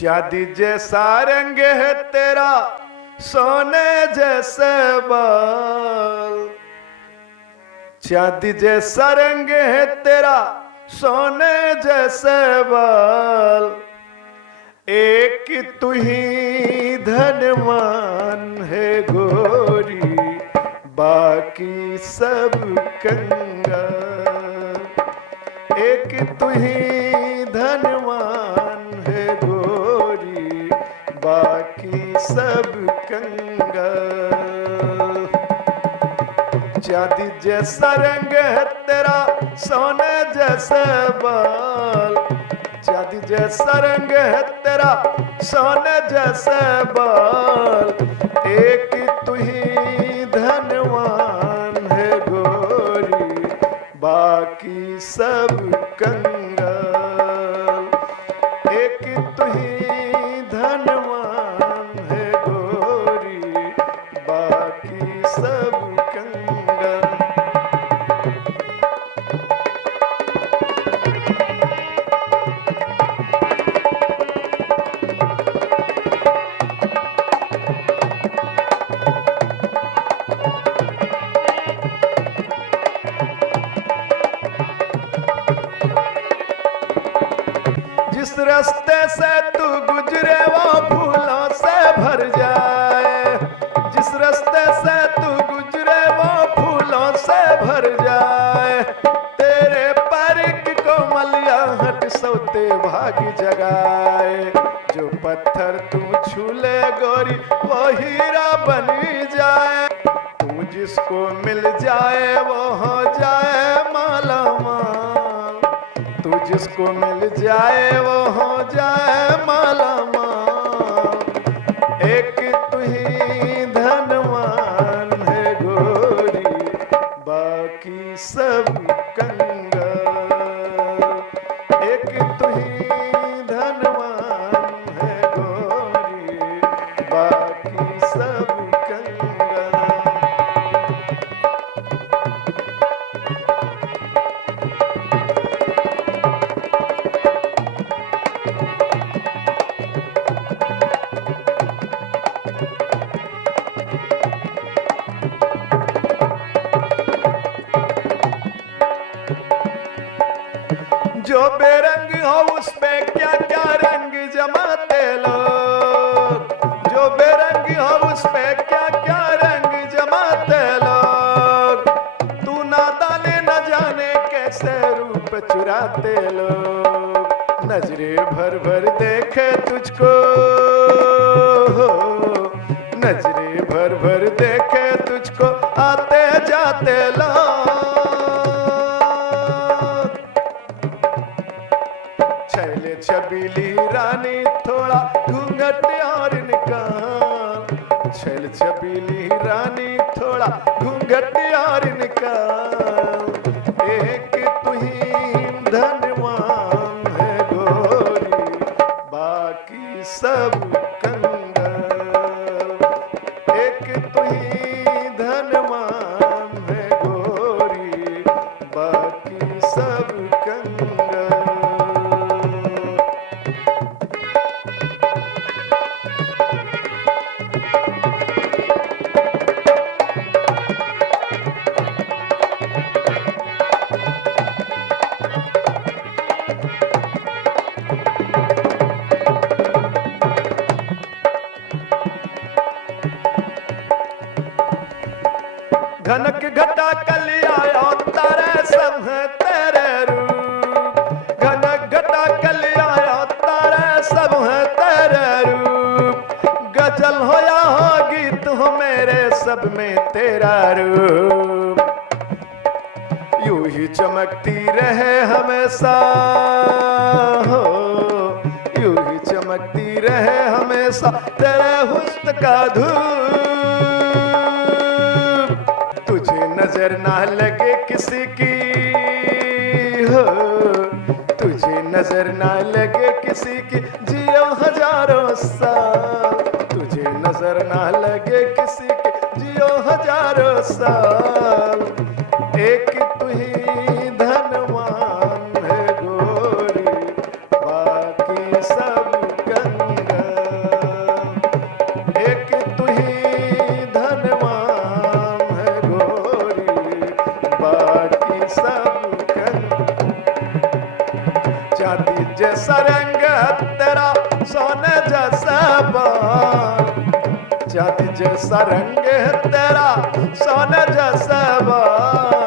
चांदी जैसा रंग है तेरा, सोने जैसे बाल। चांदी जैसा रंग है तेरा, सोने जैसे बाल। एक तू ही धनवान है गोरी, बाकी सब कंगाल। एक तू ही धनवान है गोरी, बाकी सब कंगाल। चांदी जैसा रंग है तेरा, सोने जैसे बाल। चांदी जैसा रंग है तेरा, सोने जैसे बाल। एक तू ही धनवान है गोरी, बाकी सब कंगाल। एक तू ही धनवान है गोरी, बाकी सब कंगाल। जिस रास्ते से तू गुजरे वो फूलों से भर जाए। जिस रास्ते से तू गुजरे वो फूलों से भर जाए। तेरे पर की कोमलियाहट सौते भाग जगाए। जो पत्थर तू छूले गोरी वो हीरा बनी जाए। तू जिसको मिल जाए वो हो जाए माला माल। तू जिसको मिल जाए वो हो जाए माला माल। एक तू ही धनवान है गोरी, बाकी सब कंगाल। एक तू ही धनवान है गोरी, बाकी सब कंगाल। जो बेरंग हो उस पे क्या क्या रंग जमाते लोग। जो बेरंग हो उस पे क्या क्या रंग जमाते लोग। तू नादाने न जाने कैसे रूप चुराते लोग। नजरे भर भर देखे तुझको, नजरे भर भर देखे तुझको आते जाते लोग। छैले छबीली रानी थोड़ा घूंघट और निकाल। छैल छबीली रानी थोड़ा घूंघट और निकाल। एक तू ही धनवान है गोरी, बाकी सब कंगाल। एक तू ही धनवान है गोरी, बाकी सब कंगाल। घनक घटा कली आया तारे सब है तेरे रूप। घनक घटा कली आया तारे सब है तेरे रूप। गजल हो या हो गीत हो मेरे सब में तेरा रूप। यूं ही चमकती रहे हमेशा हो, यूं ही चमकती रहे हमेशा तेरे हुस्न का धूप। तुझे नजर ना लगे किसी की हो, तुझे नजर ना लगे किसी की जियो हजारों साल। तुझे नजर ना लगे किसी की जियो हजारों साल। एक तू ही धनवान है गोरी, बाकी सब कंगाल। चांदी जैसा रंग तेरा सोने जैसा बाल, चांदी जैसा रंग तेरा सोने जैसा बाल।